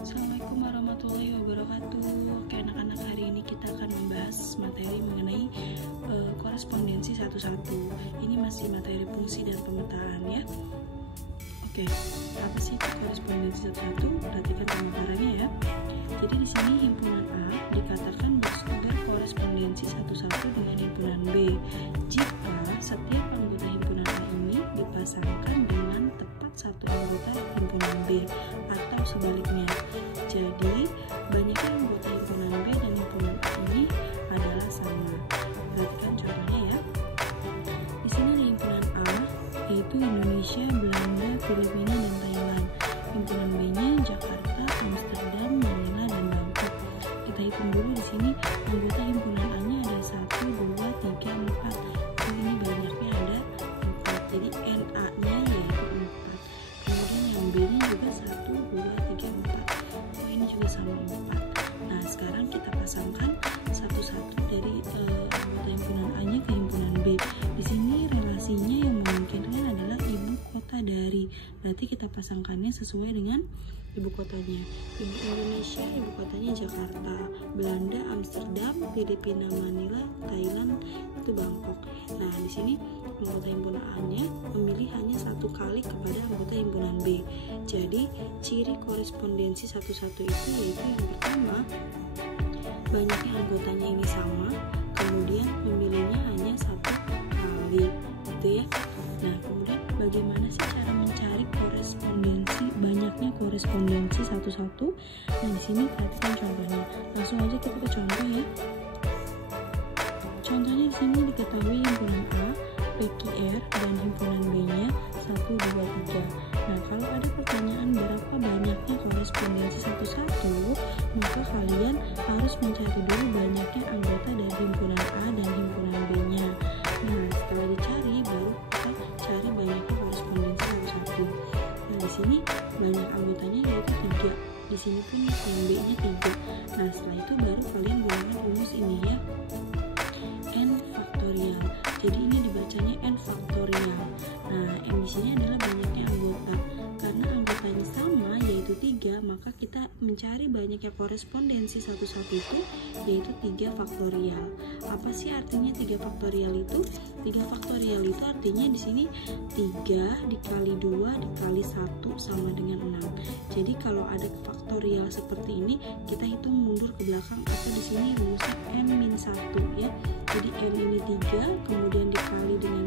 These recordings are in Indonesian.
Assalamualaikum warahmatullahi wabarakatuh. Oke anak-anak, hari ini kita akan membahas materi mengenai korespondensi satu-satu. Ini masih materi fungsi dan pemetaan ya. Oke, apa sih itu korespondensi satu-satu? Perhatikan pemaparannya ya. Jadi di sini himpunan A dikatakan bersumber korespondensi satu-satu dengan himpunan B jika setiap anggota himpunan A ini dipasangkan dengan tepat satu anggota himpunan B atau sebaliknya. Jadi banyaknya anggota himpunan B dan himpunan A ini adalah sama. Perhatikan contohnya ya. Di sini ada himpunan A yaitu Indonesia, Belanda, Filipina, dan Thailand. Himpunan B-nya Jakarta, Amsterdam, Manila, dan Bangkok. Kita hitung dulu di sini anggota himpunan A-nya ada 1, 2, 3, 4. Ini banyaknya ada 4. Jadi NA-nya yaitu 4. Kemudian yang B-nya juga 1, 2, 3, 4. Oh, ini juga sama 4. Nah, sekarang kita pasangkan satu-satu dari anggota himpunan A-nya ke himpunan B. Di sini relasinya yang memungkinkan adalah ibu kota dari. Berarti kita pasangkannya sesuai dengan ibu kotanya. Indonesia ibu kotanya Jakarta, Belanda Amsterdam, Filipina Manila, Thailand itu Bangkok. Nah, di sini anggota himpunan A-nya memilih hanya satu kali kepada anggota himpunan B. Jadi ciri korespondensi satu-satu itu yaitu yang pertama, banyaknya anggotanya ini sama, kemudian memilihnya hanya satu kali, gitu ya. Nah, kemudian bagaimana sih cara mencari banyaknya korespondensi satu-satu? Nah, di sini perhatikan contohnya. Langsung aja kita ke contoh ya. Contohnya di sini diketahui himpunan A, PQR, dan himpunan B-nya 1, 2, 3. Nah, kalau ada pertanyaan berapa banyaknya korespondensi satu-satu, maka kalian harus mencari dulu banyaknya anggota dari himpunan A dan himpunan B-nya. Nah, setelah dicari, baru kita cari banyaknya korespondensi satu-satu. Nah, di sini banyak anggotanya yaitu 3. Di sini pun yang B-nya 3. Nah, setelah itu baru kalian gunakan rumus ini ya. N faktorial. Jadi ini dibacanya N faktorial. Nah, M di sini adalah banyaknya anggota. Karena anggotanya sama yaitu 3, maka kita mencari banyaknya korespondensi satu-satu itu yaitu 3 faktorial. Apa sih artinya 3 faktorial itu? 3 faktorial itu artinya di sini 3 dikali 2 dikali 1 sama dengan 6. Jadi kalau ada faktorial seperti ini, kita hitung mundur ke belakang atau di sini rumusnya N-1 ya. Jadi N ini 3, kemudian dikali dengan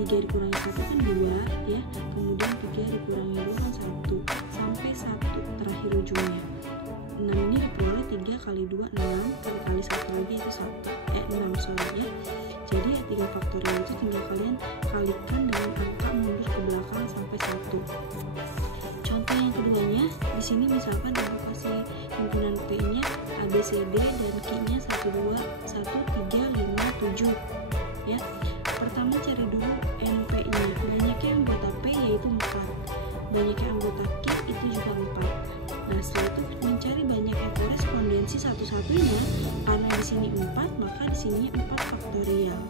3 dikurangi 1 kan 2 ya. Kemudian 3 dikurangi 2 kan 1 sampai 1 terakhir ujungnya. 6 ini diperoleh 3 kali 2 6 kali 1 lagi itu 6 ya. Jadi 3 faktorial itu tinggal kalian kalikan dengan angka mundur ke belakang sampai 1. Contoh yang keduanya, di sini misalkan aku kasih himpunan P-nya ABCD dan Q-nya 1, 2, 1, 3, 5, 7 ya. Pertama cari dulu NP-nya. Banyaknya anggota P yaitu 4. Banyaknya anggota Q itu juga 4. Nah, setelah itu mencari banyaknya korespondensi satu-satunya. Karena di sini 4, maka di sini 4 faktorial.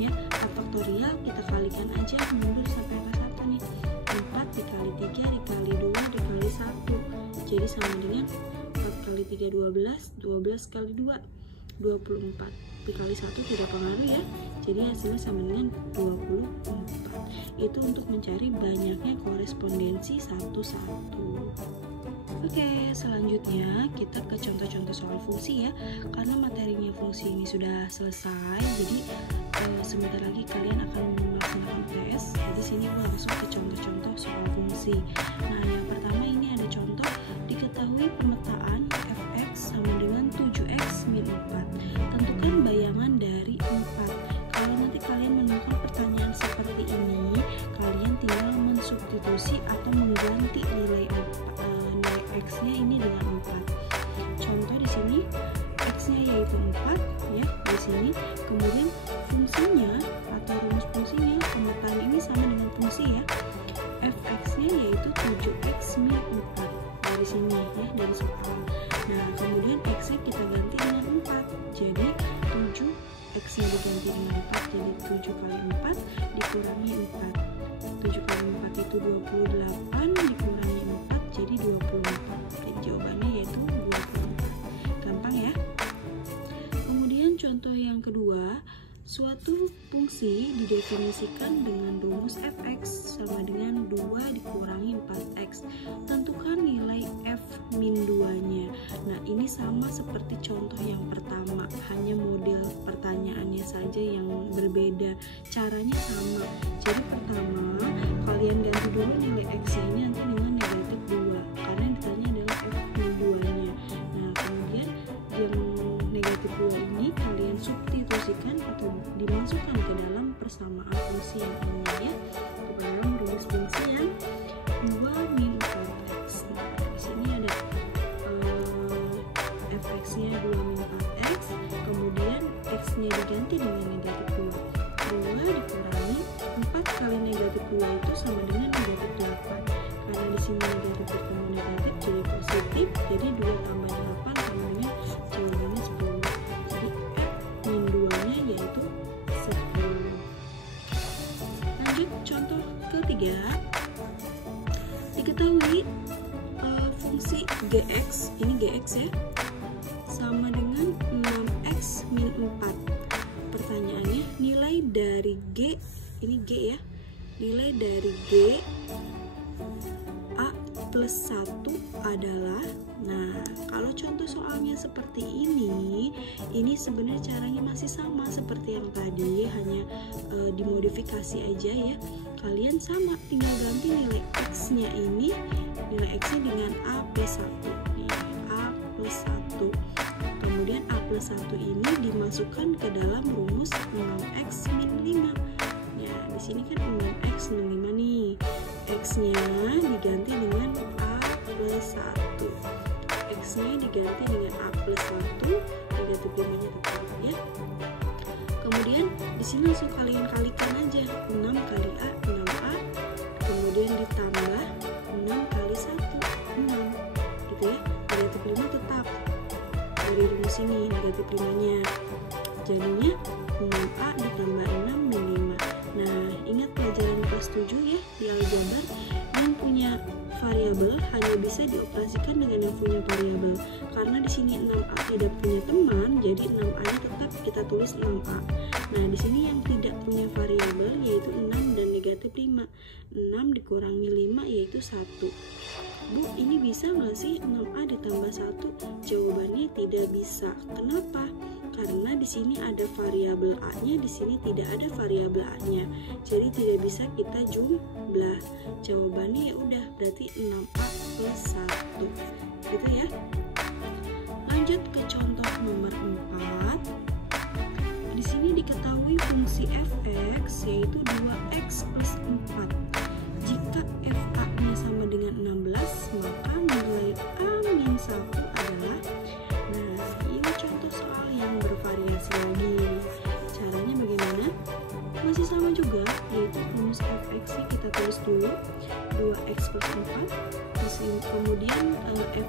Ya, 4 faktorial kita kalikan aja mundur sampai ke 1 nih. 4 dikali 3 dikali 2 dikali 1. Jadi sama dengan 4 kali 3 12, 12 kali 2 24. Dikali 1 tidak pengaruh ya. Jadi hasilnya sama dengan 24. Itu untuk mencari banyaknya korespondensi satu-satu. Oke, selanjutnya kita ke contoh-contoh soal fungsi ya. Karena materinya fungsi ini sudah selesai, jadi sebentar lagi kalian akan melaksanakan UTS. Jadi sini langsung ke contoh-contoh soal fungsi. Nah, yang pertama ini ada contoh diketahui pemetaan fx sama dengan 7x min 4. Tentukan bayangan dari 4. Kalau nanti kalian menemukan pertanyaan seperti ini, kalian tinggal mensubstitusi atau mengganti nilai x-nya ini dengan 4. Contoh di sini x-nya yaitu 4 ya di sini. Kemudian fungsinya atau rumus fungsinya pemetaan ini sama dengan fungsi ya. Fx-nya yaitu 7x min 4 dari sini ya, dari soal. Nah, kemudian x-nya kita ganti dengan 4. Jadi 7 x-nya diganti dengan 4, jadi 7 kali 4 dikurangi 4. 7 kali 4 itu 28 dikurangi 4 jadi 24. Jadi jawabannya yaitu 24. Gampang ya. Kemudian contoh yang kedua, suatu fungsi didefinisikan dengan rumus fx sama dengan 2 dikurangi 4x. Tentukan nilai f min 2-nya. Nah, ini sama seperti contoh yang pertama, hanya model pertanyaannya saja yang berbeda. Caranya sama. Jadi pertama, kalian ganti dulu nilai x-nya ini nanti dengan negatif 2, karena yang ditanya adalah f min 2-nya. Nah, kemudian yang negatif 2 ini kalian substitusikan atau dimasukkan ke dalam persamaan fungsi yang ini ya, ke dalam rumus fungsi yang 2 min 4x. Nah, di sini ada fx-nya 2 min 4x, kemudian x-nya diganti dengan negatif 2. 2 dikurangi 4 kali negatif 2 itu sama dengan negatif 8. Karena di sini negatif bertemu negatif jadi positif, jadi 2 tambah 8 sama dengan jawabannya 10. Jadi f min 2-nya yaitu 10. Lanjut contoh ketiga. Diketahui fungsi gx, ini gx ya, sama dengan 6x min 4. Pertanyaannya, nilai dari g, ini g ya, nilai dari g a plus 1 adalah, nah kalau contoh soalnya seperti ini sebenarnya caranya masih sama seperti yang tadi, hanya dimodifikasi aja ya. Kalian sama, tinggal ganti nilai x-nya ini, nilai x-nya dengan a plus 1 nih, a plus 1. Kemudian a plus 1 ini dimasukkan ke dalam rumus 6x min 5. Ya, di sini kan 6x min 5 nih. X-nya diganti dengan a plus 1. X-nya diganti dengan a plus 1, negatif 5-nya tetap ya. Kemudian di sini langsung kalian kalikan aja, 6 kali a 6a, kemudian ditambah 6 kali 1 6 gitu ya. Negatif 5 tetap dari rumus ini, negatif 5-nya jadinya 6a ditambah 6 min 5. Nah, ingat pelajaran kelas 7 ya di aljabar, yang punya variabel hanya bisa dioperasikan dengan yang punya variabel. Karena di sini 6a tidak punya teman, jadi 6a-nya tetap kita tulis 6a. Nah, di sini yang tidak punya variabel yaitu 6 dan negatif 5. 6 dikurangi 5 yaitu 1. Bu, ini bisa nggak sih 6a ditambah 1? Jawabannya tidak bisa. Kenapa? Karena di sini ada variabel a-nya, di sini tidak ada variabel a-nya. Jadi tidak bisa kita jumlah. Jawabannya ya udah berarti 6a plus 1. Gitu ya. Lanjut ke contoh nomor 4. Di sini diketahui fungsi fx yaitu 2x plus 4. Jika fa-nya sama dengan 16, maka nilai a-1 adalah, nah ini contoh soal yang bervariasi lagi. Caranya bagaimana? Masih sama juga, yaitu rumus fx-nya kita tulis dulu 2x plus 4, kemudian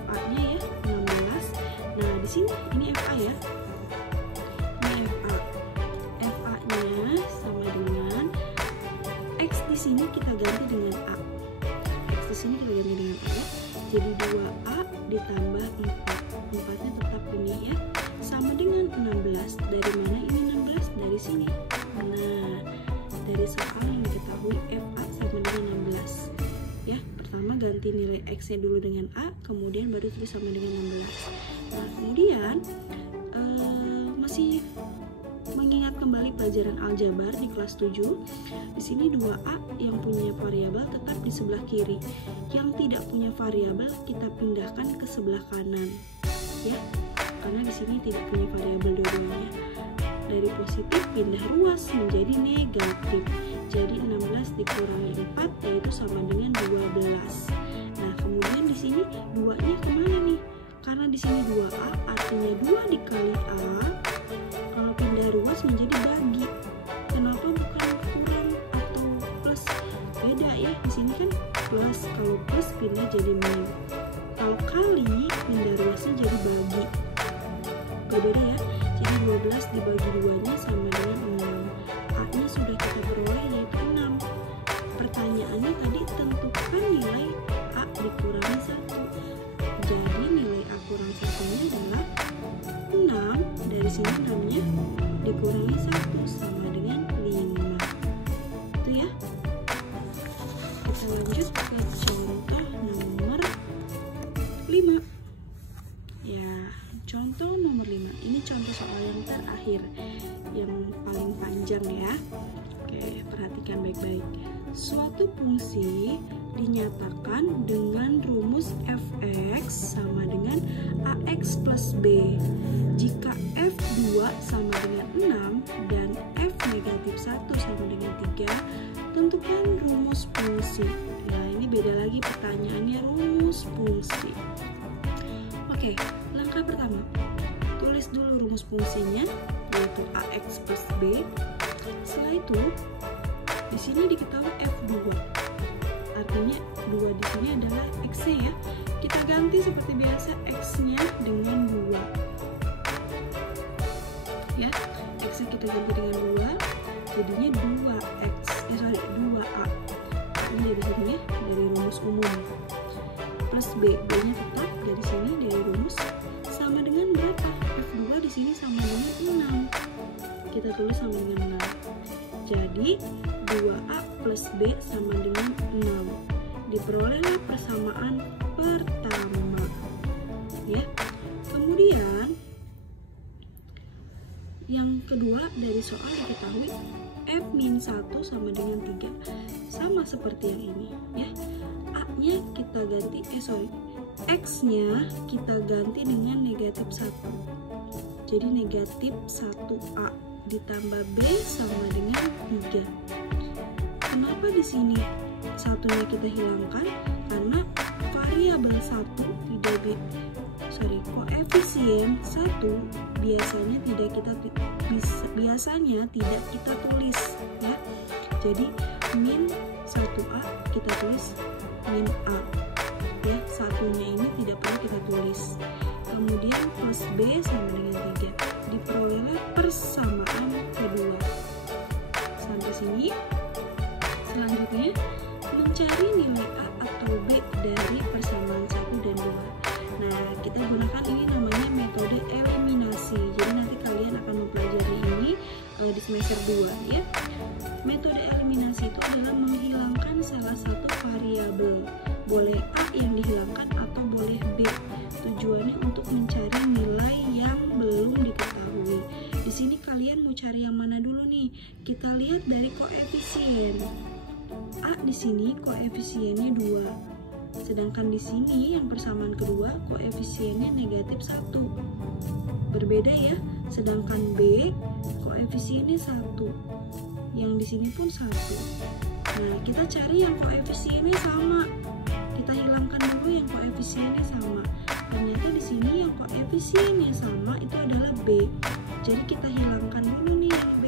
fa-nya ya 16. Nah di sini ini fa ya, ini fa-nya sama dengan x di sini kita ganti dengan a. X di sini kita ganti dengan a ya. Jadi 2a ditambah 4. 4-nya tetap ini ya. Sama dengan 16. Dari mana ini 16? Dari sini. Nah, dari soal yang diketahui fa sama dengan 16. Ya, pertama ganti nilai x-nya dulu dengan a, kemudian baru tulis sama dengan 16. Nah, kemudian masih mengingat kembali pelajaran aljabar di kelas 7. Di sini 2a yang punya variabel tetap di sebelah kiri. Yang tidak punya variabel kita pindahkan ke sebelah kanan. Ya. Karena di sini tidak punya variabel dua-duanya. Dari positif pindah ruas menjadi negatif. Jadi 16 dikurangi 4 yaitu sama dengan 12. Nah, kemudian di sini 2-nya kemana nih? Karena di sini 2a artinya 2 dikali a. Kalau pindah ruas menjadi bagi. Kenapa bukan kurang atau plus? Beda ya. Di sini kan plus, kalau plus pindah jadi min. Kalau kali pindah ruasnya jadi bagi. Beda ya. Jadi 12 dibagi 2-nya sama dengan 6. A-nya sudah kita peroleh yaitu 6. Pertanyaannya tadi tentukan nilai a dikurangi 1. Jadi nilai A kurang 1-nya adalah 6. Dari sini 6-nya dikurangi 1 sama dengan 5. Itu ya. Kita lanjut ke contoh nomor 5. Ya, contoh nomor 5. Ini contoh soal yang terakhir, yang paling panjang ya. Oke, perhatikan baik-baik. Suatu fungsi dinyatakan dengan rumus fx sama dengan ax plus b. Jika f2 sama dengan 6 dan f negatif 1 sama dengan 3, tentukan rumus fungsi. Nah, ini beda lagi pertanyaannya, rumus fungsi. Oke, langkah pertama, tulis dulu rumus fungsinya, yaitu ax plus b. Setelah itu, di sini diketahui f2, artinya 2 di sini adalah x-nya ya. Kita ganti seperti biasa x-nya dengan 2. Ya, x-nya kita ganti dengan 2, jadinya 2a. Ini dari sini ya, dari rumus umum. Plus b, b-nya tetap dari sini dari rumus, sama dengan berapa? f2 di sini sama dengan 6. Kita tulis sama dengan 6. Jadi 2a plus b sama dengan 6. Diperolehlah persamaan pertama. Ya. Kemudian yang kedua dari soal diketahui f-1 sama dengan 3. Sama seperti yang ini ya. A-nya kita ganti X-nya kita ganti dengan negatif 1. Jadi negatif 1A ditambah B sama dengan 3. Kenapa di sini satunya kita hilangkan? Karena variabel 1 tidak koefisien 1 biasanya tidak kita tulis ya. Jadi min 1A kita tulis min A ya, satunya ini tidak perlu kita tulis. Kemudian plus B sama dengan 3, diperolehlah persamaan kedua. Sampai sini. Selanjutnya mencari nilai A atau B dari persamaan 1 dan 2. Nah, kita gunakan ini namanya metode eliminasi. Jadi nanti kalian akan mempelajari ini di semester 2 ya. Metode eliminasi itu adalah menghilangkan salah satu variabel. Boleh A yang dihilangkan atau boleh B. Tujuannya untuk mencari nilai yang belum diketahui. Di sini kalian mau cari yang mana dulu nih? Kita lihat dari koefisien. A di sini koefisiennya 2. Sedangkan di sini yang persamaan kedua koefisiennya negatif 1. Berbeda ya. Sedangkan B koefisiennya 1. Yang di sini pun 1. Nah, kita cari yang koefisiennya sama. Kita hilangkan dulu yang koefisiennya sama. Ternyata di sini yang koefisiennya sama itu adalah B. Jadi kita hilangkan dulu nih yang B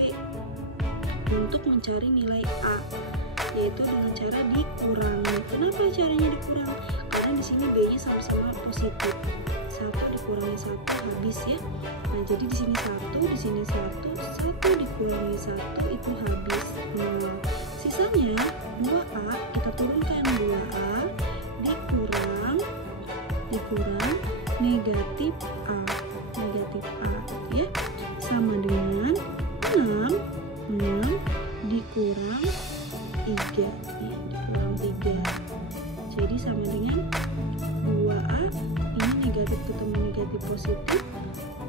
untuk mencari nilai A, yaitu dengan cara dikurangi. Kenapa caranya dikurang? Karena di sini B-nya sama-sama positif. 1 dikurangi 1 habis ya. Nah, jadi di sini 1, di sini 1 dikurangi 1 itu habis 0. Sisanya 2A, kita turunkan 2A dikurang negatif A ya, sama dengan 6 dikurang 3 ya, dikurang 3. Jadi sama dengan 2A, ini negatif ketemu negatif positif,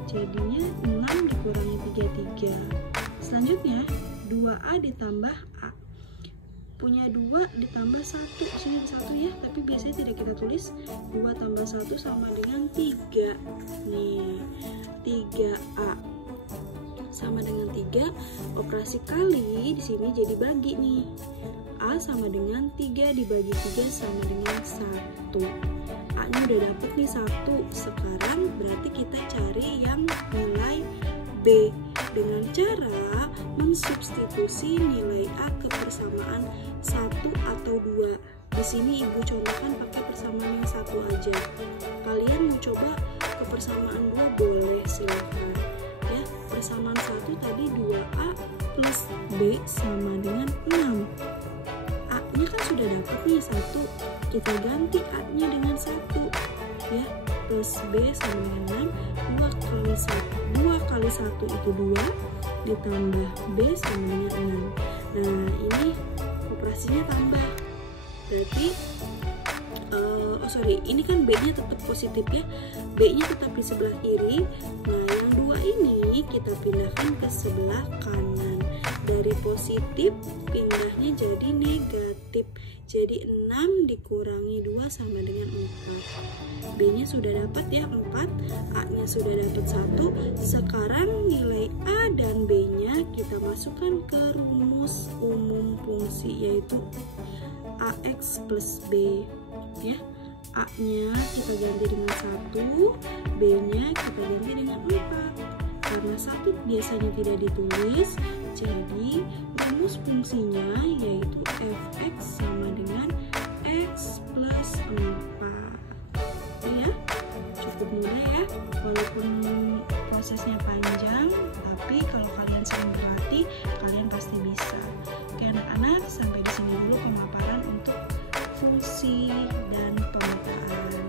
jadinya 6 dikurangi 3. Selanjutnya 2A ditambah A, punya 2 ditambah 1, sini 1 ya, tapi biasanya tidak kita tulis. 2 tambah 1 sama dengan 3. Nih, 3A sama dengan 3. Operasi kali di sini jadi bagi nih. A sama dengan 3 dibagi 3 sama dengan 1. A-nya udah dapet nih 1. Sekarang berarti kita cari yang nilai B dengan cara mensubstitusi nilai A ke persamaan 1 atau 2. Di sini ibu contohkan pakai persamaan yang 1 aja. Kalian mau coba ke persamaan 2 boleh, silakan. Ya, persamaan 1 tadi 2A plus B sama dengan 6. A-nya A-nya kan sudah dapat nih 1, kita ganti A-nya dengan 1 ya, plus B sama dengan 6, 2 kali 1 itu 2, ditambah B sama dengan 6. Nah ini operasinya tambah, berarti ini kan B-nya tetap positif ya, B-nya tetap di sebelah kiri. Nah yang 2 ini kita pindahkan ke sebelah kanan, dari positif pindahnya jadi negatif, jadi 6 dikurangi 2 sama dengan 4. B-nya sudah dapat ya 4, A-nya sudah dapat 1. Sekarang nilai A dan B-nya kita masukkan ke rumus umum fungsi, yaitu AX plus B ya. A-nya kita ganti dengan 1, B-nya kita ganti dengan 4. Karena 1 biasanya tidak ditulis, jadi rumus fungsinya yaitu fx sama dengan x plus 4 ya. Cukup mudah ya, walaupun prosesnya panjang, tapi kalau kalian sering berlatih kalian pasti bisa. Oke anak-anak, sampai di sini dulu pemaparan untuk fungsi dan pemetaan.